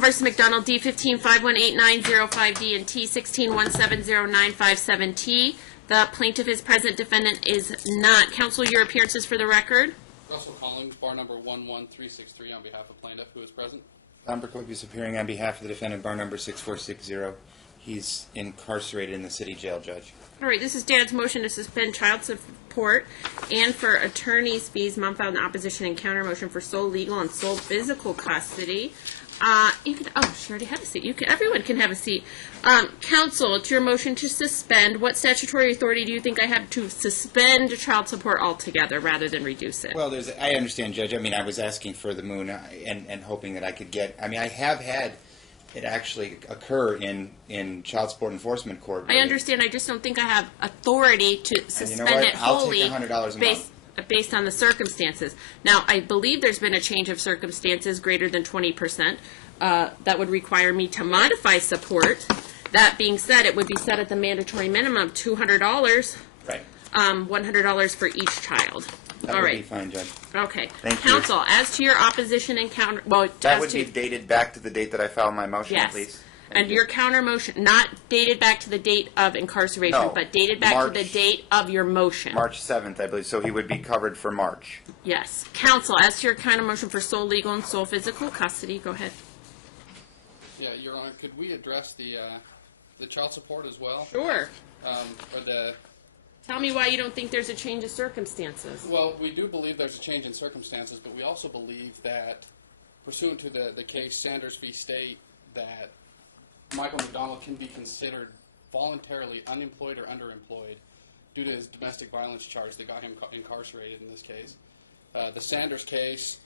Versus McDonald, D15518905D and T16170957T. The plaintiff is present, defendant is not. Counsel, your appearances for the record. Russell Collings, bar number 11363, on behalf of plaintiff, who is present. Marquis is appearing on behalf of the defendant, bar number 6460. He's incarcerated in the city jail, Judge. All right, this is Dad's motion to suspend child support and for attorney's fees. Mom filed an opposition and counter motion for sole legal and sole physical custody. She already had a seat. Everyone can have a seat. Counsel, it's your motion to suspend. What statutory authority do you think I have to suspend child support altogether rather than reduce it? Well, I understand, Judge. I mean, I was asking for the moon and hoping that I could get. I mean, I have had it actually occur in child support enforcement court. I understand. I just don't think I have authority to suspend it wholly. I'll take $100 a month. Based on the circumstances. Now, I believe there's been a change of circumstances greater than 20%. That would require me to modify support. That being said, it would be set at the mandatory minimum, $200. Right. $100 for each child. That would be fine, Judge. Okay. Thank you. Counsel, as to your opposition and counter... Well, that would be dated back to the date that I filed my motion, yes. Please. And your counter motion, not dated back to the date of incarceration, no, but dated back to the date of your motion. March 7th, I believe, so he would be covered for March. Yes. Counsel, as to your counter motion for sole legal and sole physical custody, go ahead. Yeah, Your Honor, could we address the child support as well? Sure. Tell me why you don't think there's a change of circumstances. Well, we do believe there's a change in circumstances, but we also believe that, pursuant to the case Sanders v. State, that Michael McDonald can be considered voluntarily unemployed or underemployed due to his domestic violence charge that got him incarcerated in this case. The Sanders case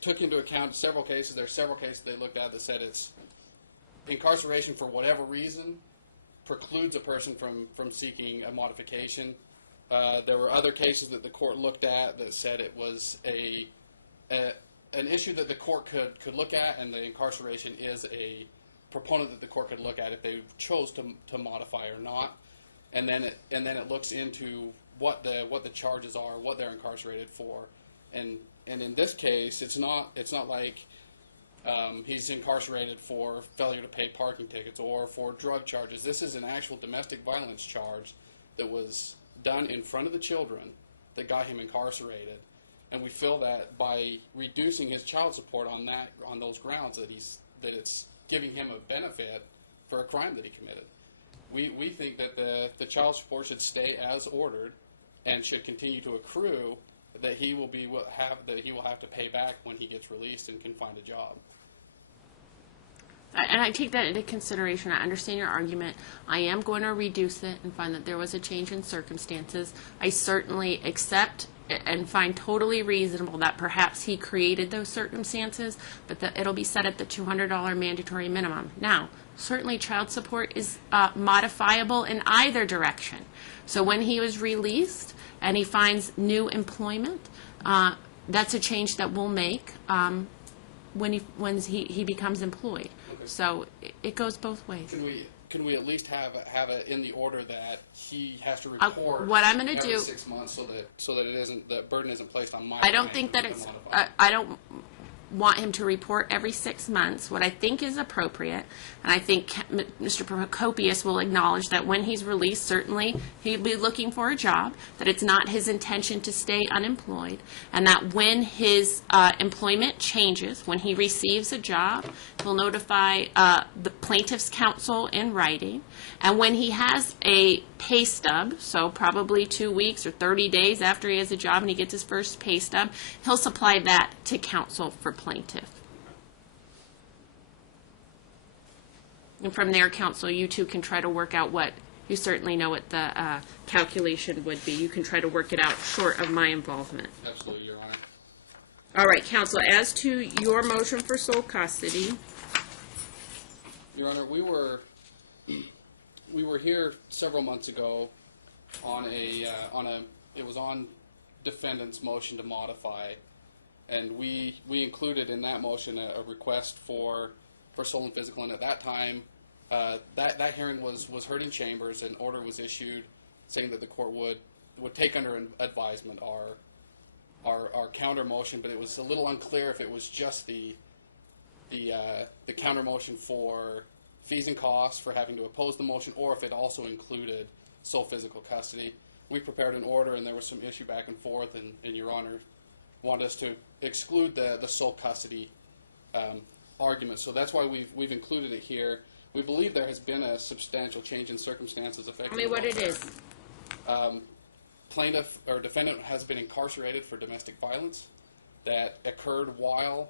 took into account several cases. There are several cases they looked at that said it's incarceration for whatever reason precludes a person from seeking a modification. There were other cases that the court looked at that said it was an issue that the court could look at, and the incarceration is a proponent that the court could look at if they chose to modify or not, and then it looks into what the charges are, what they're incarcerated for, and in this case, it's not like he's incarcerated for failure to pay parking tickets or for drug charges. This is an actual domestic violence charge that was done in front of the children that got him incarcerated, and we feel that by reducing his child support on those grounds that it's giving him a benefit for a crime that he committed. We think that the child support should stay as ordered and should continue to accrue, that he will have to pay back when he gets released and can find a job. And I take that into consideration. I understand your argument. I am going to reduce it and find that there was a change in circumstances. I certainly accept and find totally reasonable that perhaps he created those circumstances, but that it'll be set at the $200 mandatory minimum. Now, certainly child support is modifiable in either direction. So when he was released and he finds new employment, that's a change that we'll make when he becomes employed. Okay. So it goes both ways. Can we at least have it in the order that he has to report what I'm going to every do 6 months so that the burden isn't placed on my I don't think that it's I don't want him to report every 6 months. What I think is appropriate, and I think Mr. Procopius will acknowledge that when he's released, certainly he'll be looking for a job, that it's not his intention to stay unemployed, and that when his employment changes, when he receives a job, he'll notify the plaintiff's counsel in writing, and when he has a pay stub, so probably 2 weeks or 30 days after he has a job and he gets his first pay stub, he'll supply that to counsel for plaintiff. And from there, counsel, you two can try to work out what, you certainly know what the calculation would be. You can try to work it out short of my involvement. Absolutely, Your Honor. All right, counsel, as to your motion for sole custody. Your Honor, we were here several months ago on it was on defendant's motion to modify, and we included in that motion a request for sole and physical, and at that time that hearing was heard in chambers. An order was issued saying that the court would take under advisement our counter motion, but it was a little unclear if it was just the the counter motion for fees and costs for having to oppose the motion, or if it also included sole physical custody. We prepared an order, and there was some issue back and forth, and Your Honor wanted us to exclude the sole custody argument. So that's why we've included it here. We believe there has been a substantial change in circumstances affecting. Tell me what it is. Plaintiff or defendant has been incarcerated for domestic violence that occurred while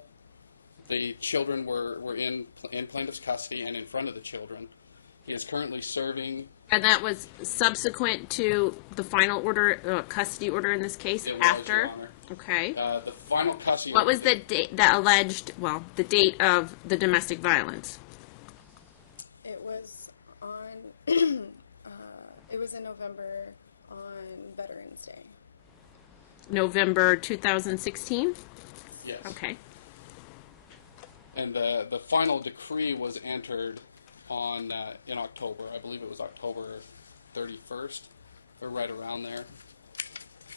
the children were in plaintiff's custody and in front of the children. He is currently serving. And that was subsequent to the final order, custody order in this case? It was, after? Your Honor. Okay. The final custody. What was the date, the alleged, well, the date of the domestic violence? It was on, it was in November on Veterans Day. November 2016? Yes. Okay. And the final decree was entered on in October. I believe it was October 31st, or right around there,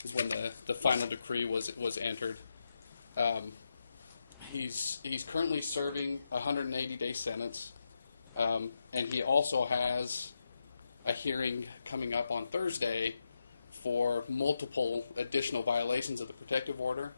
is when the final decree was entered. He's currently serving a 180-day sentence, and he also has a hearing coming up on Thursday for multiple additional violations of the protective order,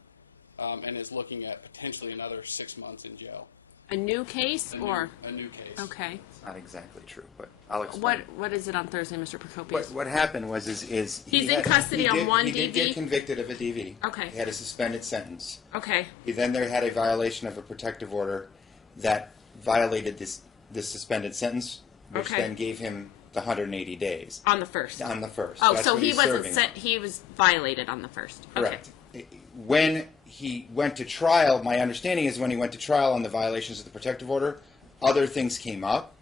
and is looking at potentially another 6 months in jail. A new case or? A new case. Okay. It's not exactly true, but I'll explain. What is it on Thursday, Mr. Procopius? What happened was He's in custody on one He did get DV? convicted of a DV. Okay. He had a suspended sentence. Okay. He then there had a violation of a protective order that violated this suspended sentence, which Okay. then gave him the 180 days. On the first. On the first. Oh, That's so what he he's wasn't serving. sent. He was violated on the first. Correct. When he went to trial, my understanding is when he went to trial on the violations of the protective order, other things came up,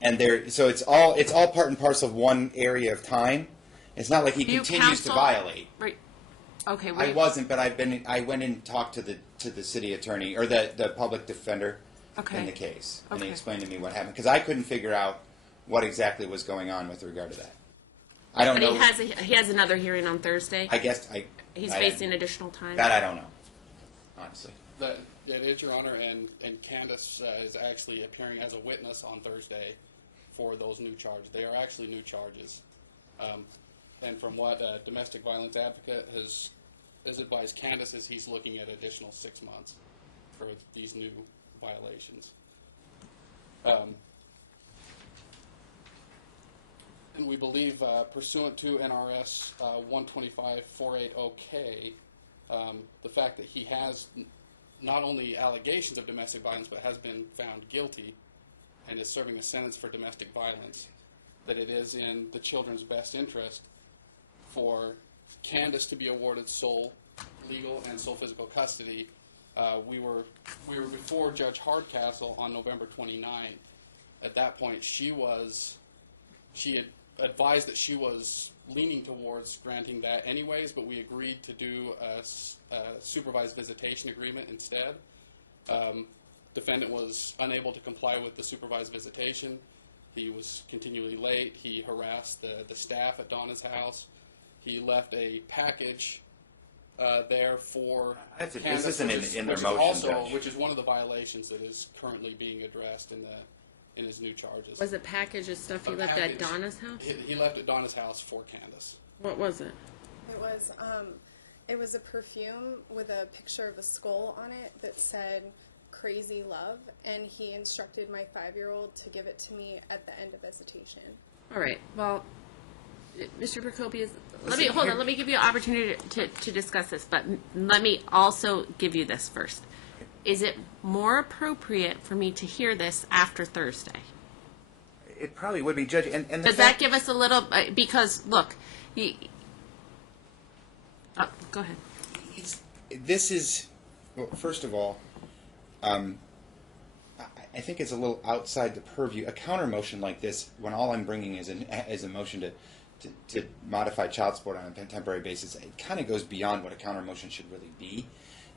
and so it's all part and parcel of one area of time. It's not like he You continues to counsel- violate. Right. Okay. I Wait. wasn't, but I went and talked to the city attorney or the public defender Okay. in the case, and he Okay. explained to me what happened because I couldn't figure out what exactly was going on with regard to that. I don't But know. he has another hearing on Thursday. I guess He's I- facing additional time. that I don't know, honestly. That it is, Your Honor, and Candace is actually appearing as a witness on Thursday for those new charges. They are actually new charges. And from what a domestic violence advocate has advised Candace is he's looking at additional 6 months for these new violations. And we believe pursuant to NRS 125-480K, the fact that he has not only allegations of domestic violence but has been found guilty and is serving a sentence for domestic violence, that it is in the children's best interest for Candace to be awarded sole legal and sole physical custody. We were before Judge Hardcastle on November 29th. At that point, she had advised that she was leaning towards granting that anyways, but we agreed to do a supervised visitation agreement instead. Defendant was unable to comply with the supervised visitation. He was continually late. He harassed the staff at Donna's house. He left a package there for This Candace, isn't in their which is motion, also, Judge. which is one of the violations that is currently being addressed in his new charges. Was it package of stuff he A left at package. Donna's house? He left at Donna's house for Candace. What was it? It was a perfume with a picture of a skull on it that said "Crazy Love," and he instructed my 5-year-old to give it to me at the end of visitation. All right. Well, Mr. Procopius, let me give you an opportunity to discuss this, but let me also give you this first. Is it more appropriate for me to hear this after Thursday? It probably would be, Judge. And the Does that give us a little? Because look, go ahead. this is, well, first of all, I think it's a little outside the purview. A counter motion like this, when all I'm bringing is a motion to modify child support on a temporary basis, it kind of goes beyond what a counter motion should really be,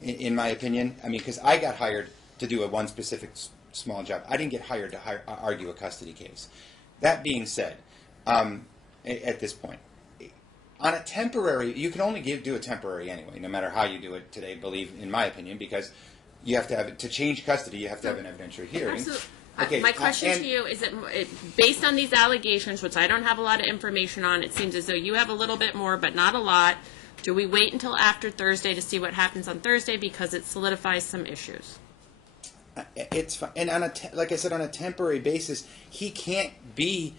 in my opinion. I mean, because I got hired to do one specific small job. I didn't get hired to argue a custody case. That being said, at this point, on a temporary, you can only do a temporary anyway, no matter how you do it today, in my opinion, because you have to have to change custody. You have to have an evidentiary hearing. Absolutely. Okay, My question and- to you is based on these allegations, which I don't have a lot of information on, it seems as though you have a little bit more, but not a lot. Do we wait until after Thursday to see what happens on Thursday because it solidifies some issues? It's fine. And like I said, on a temporary basis, he can't be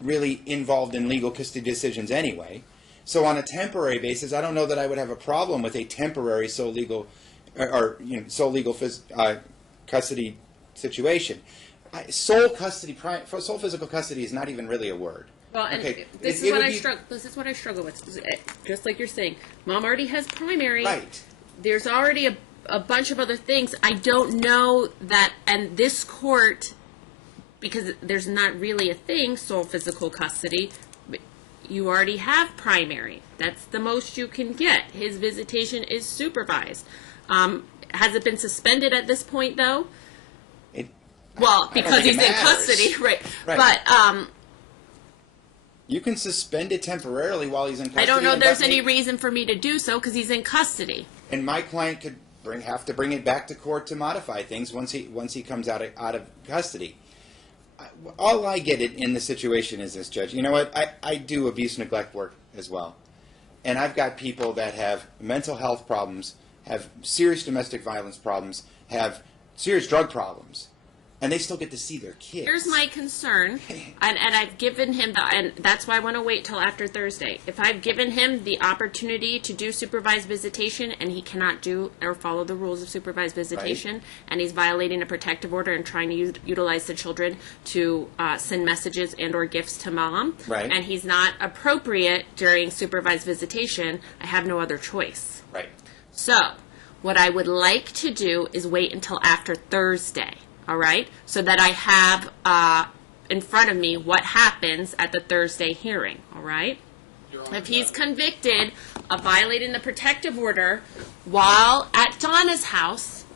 really involved in legal custody decisions anyway. So on a temporary basis, I don't know that I would have a problem with a temporary sole legal custody situation. Sole physical custody is not even really a word. Well, and okay. this is what I struggle with. Just like you're saying, Mom already has primary. Right. There's already a bunch of other things. I don't know that, and this court, because there's not really a thing, sole physical custody, you already have primary. That's the most you can get. His visitation is supervised. Has it been suspended at this point, though? Well, because he's in custody, right. But you can suspend it temporarily while he's in custody. I don't know there's any reason for me to do so because he's in custody. And my client could have to bring it back to court to modify things once he comes out of custody. All I get in the situation is this, Judge. You know what? I do abuse neglect work as well. And I've got people that have mental health problems, have serious domestic violence problems, have serious drug problems. And they still get to see their kids. Here's my concern, and I've given him, and that's why I want to wait till after Thursday. If I've given him the opportunity to do supervised visitation, and he cannot do or follow the rules of supervised visitation, right, and he's violating a protective order and trying to utilize the children to send messages and or gifts to Mom, right, and he's not appropriate during supervised visitation, I have no other choice. Right. So, what I would like to do is wait until after Thursday. All right, so that I have in front of me what happens at the Thursday hearing. All right, if he's convicted of violating the protective order while at Donna's house,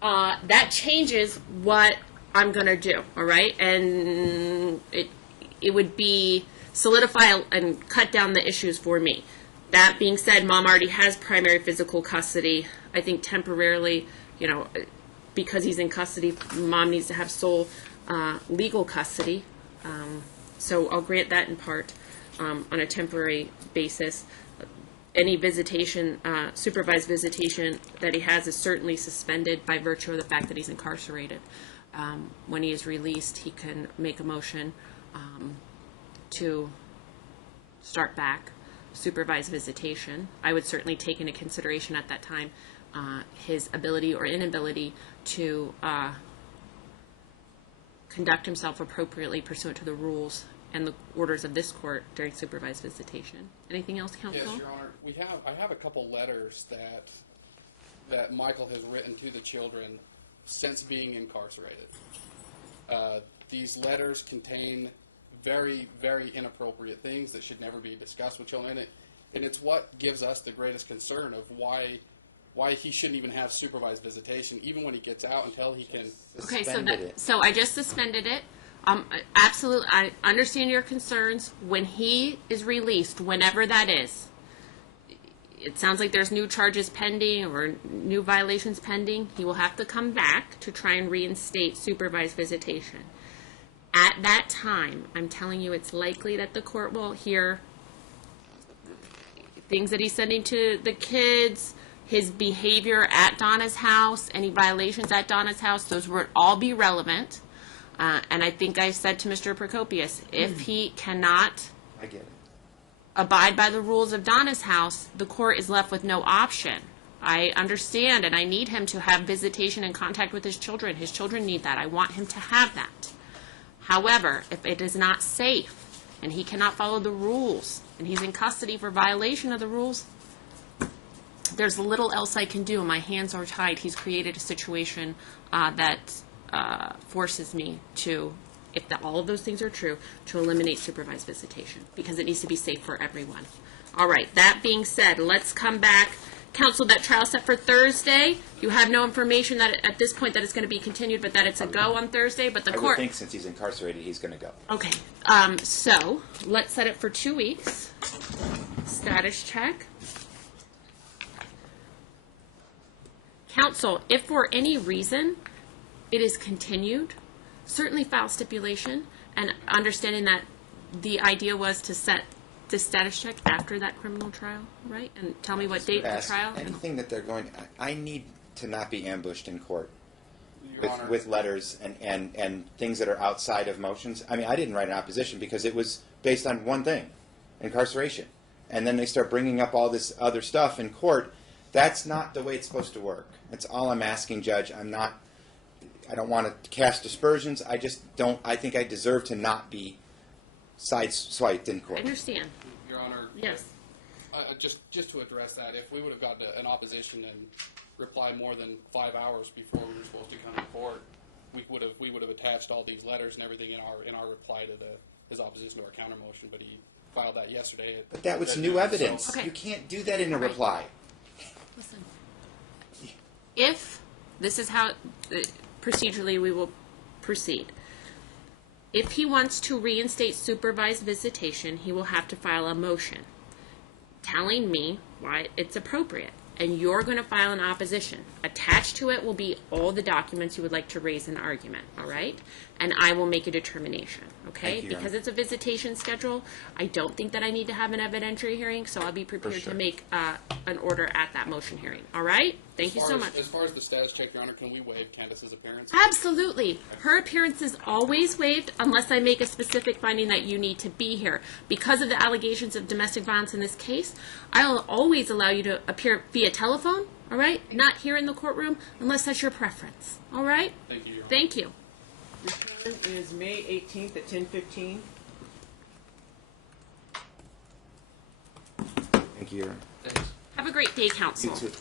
that changes what I'm gonna do. All right, and it would be solidify and cut down the issues for me. That being said, Mom already has primary physical custody. I think temporarily, because he's in custody, Mom needs to have sole legal custody. So I'll grant that in part on a temporary basis. Any visitation, supervised visitation that he has is certainly suspended by virtue of the fact that he's incarcerated. When he is released, he can make a motion to start back supervised visitation. I would certainly take into consideration at that time his ability or inability to conduct himself appropriately pursuant to the rules and the orders of this court during supervised visitation. Anything else, Counsel? Yes, Your Honor. I have a couple letters that Michael has written to the children since being incarcerated. These letters contain very, very inappropriate things that should never be discussed with children. And it's what gives us the greatest concern of why he shouldn't even have supervised visitation, even when he gets out, until he can. Okay, so I just suspended it. Absolutely, I understand your concerns. When he is released, whenever that is, it sounds like there's new charges pending or new violations pending. He will have to come back to try and reinstate supervised visitation. At that time, I'm telling you, it's likely that the court will hear things that he's sending to the kids, his behavior at Donna's house, any violations at Donna's house, those would all be relevant. And I think I said to Mr. Procopius, if he cannot abide by the rules of Donna's house, the court is left with no option. I understand, and I need him to have visitation and contact with his children. His children need that. I want him to have that. However, if it is not safe and he cannot follow the rules and he's in custody for violation of the rules, there's little else I can do. My hands are tied. He's created a situation that forces me to, if all of those things are true, to eliminate supervised visitation because it needs to be safe for everyone. All right, that being said, let's come back. Counsel, that trial set for Thursday. You have no information that at this point that it's going to be continued, but that it's a go on Thursday. But the court. I would think since he's incarcerated, he's going to go. Okay. So let's set it for 2 weeks. Status check. Counsel, if for any reason it is continued, certainly file stipulation, and understanding that the idea was to set the status check after that criminal trial, right? And tell me what date the Ask trial. anything that they're going. I need to not be ambushed in court Your Honor. with letters and things that are outside of motions. I mean, I didn't write an opposition because it was based on one thing, incarceration. And then they start bringing up all this other stuff in court. That's not the way it's supposed to work. That's all I'm asking, Judge. I don't want to cast aspersions. I just don't. I think I deserve to not be sideswiped in I court. understand. Your Honor. Yes. Just to address that, if we would have gotten an opposition and replied more than 5 hours before we were supposed to come to court, we would have attached all these letters and everything in our reply to his opposition to our counter motion. But he filed that yesterday. But that was new evidence. Okay. You can't do that in a Right. reply. Listen. If this is how procedurally we will proceed, if he wants to reinstate supervised visitation, he will have to file a motion telling me why it's appropriate. And you're going to file an opposition. Attached to it will be all the documents you would like to raise an argument, all right? And I will make a determination, okay? Thank you, Your Because Honor. it's a visitation schedule, I don't think that I need to have an evidentiary hearing, so I'll be prepared sure. to make an order at that motion hearing, all right? Thank you so much. As far as the status check, Your Honor, can we waive Candace's appearance? Absolutely. Her appearance is always waived unless I make a specific finding that you need to be here. Because of the allegations of domestic violence in this case, I'll always allow you to appear via telephone, all right? Not here in the courtroom unless that's your preference, all right? Thank you, Your Honor. Thank you. The time is May 18th at 10:15. Thank you, Your Honor. Thanks. Have a great day, counsel. You too.